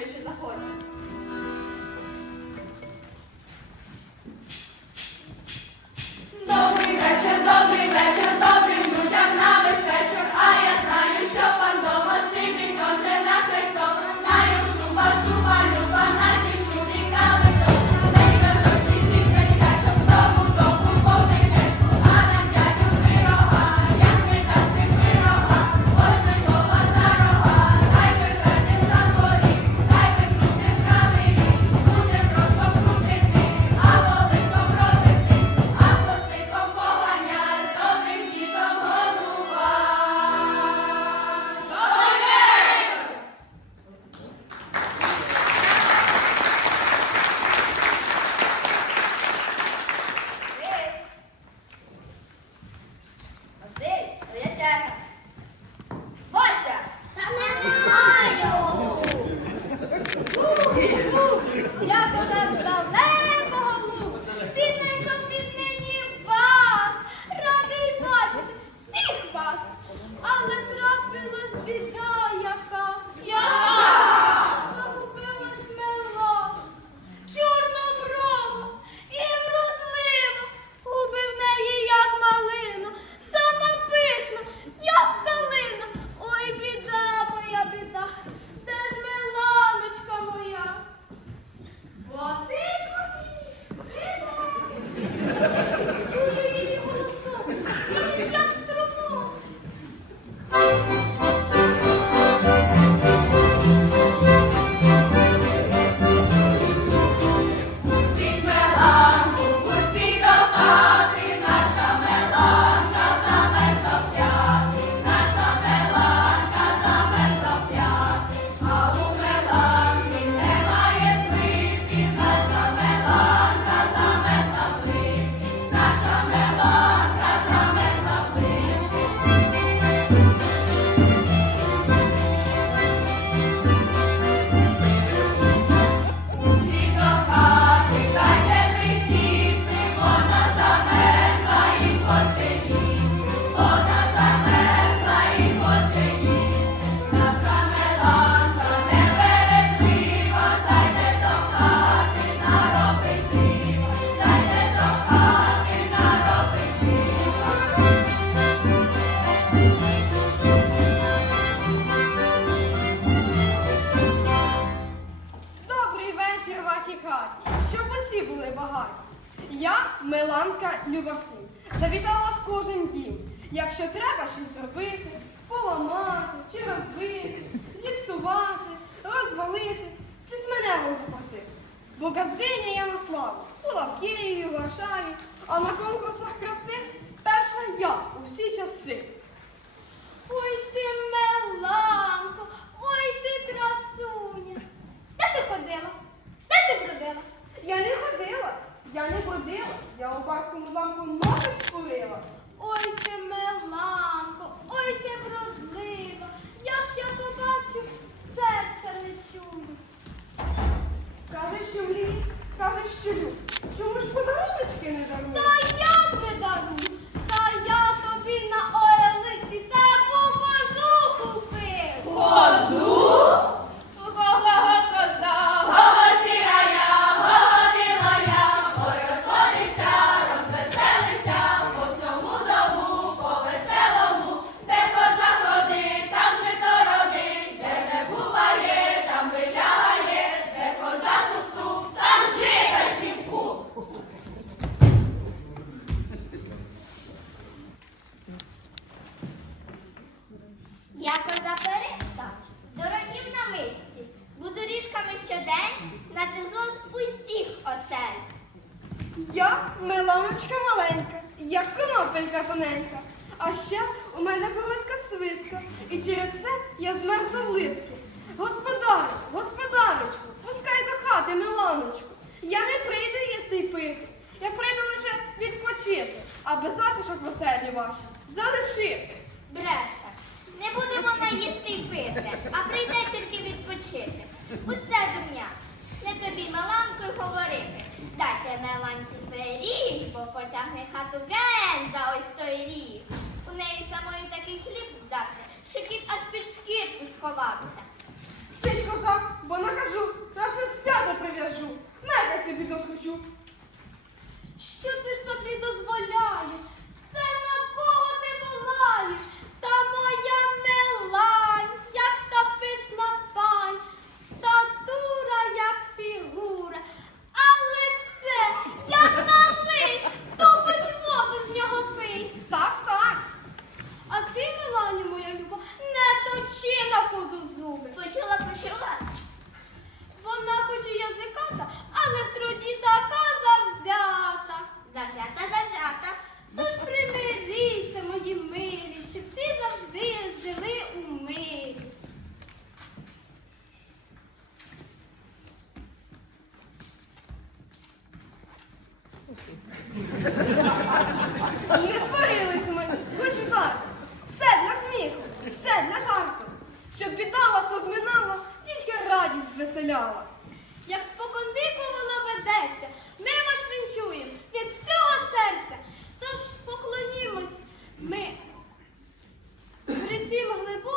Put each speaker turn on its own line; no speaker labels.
що
захочеш. Я, Миланка Любовсін, завітала в кожен дім. Якщо треба щось робити, поламати чи розбити, зіпсувати, розвалити, слід мене запросити. Бо газдиня я на славу була в Києві, в Варшаві, а на конкурсах краси перша я у всі часи. Ой ти, Меланко, ой ти красуня. Де ти ходила? Де ти бродила? Я не я не бродила, я у барському замку ноги спорила. Ой ти меланко, ой ти вродлива, як я побачу, серця не чую. Каже, що млій, каже, що люб.
Свитка, і через це я змерзла в липки. Господарю, господарочку, пускай до хати, Миланочку. Я не прийду їсти й пити. Я прийду лише відпочити, аби затишок веселі ваші залишити.
Бреше. Не буде вона їсти й пити, а прийде тільки відпочити. Усе дурня. Не тобі Меланкою говорити. Дайте Меланці пиріг, бо потягне хату ген за ось той ріг. У неї самої такий хліб вдався, що кіт аж під шкірку сховався.
Ти ж козак, бо накажу, та все свято прив'яжу. Меда собі досхочу.
Що ти собі дозволяєш? Воно ми вас вінчуємо від всього серця. Тож поклонімось ми грицім глибоко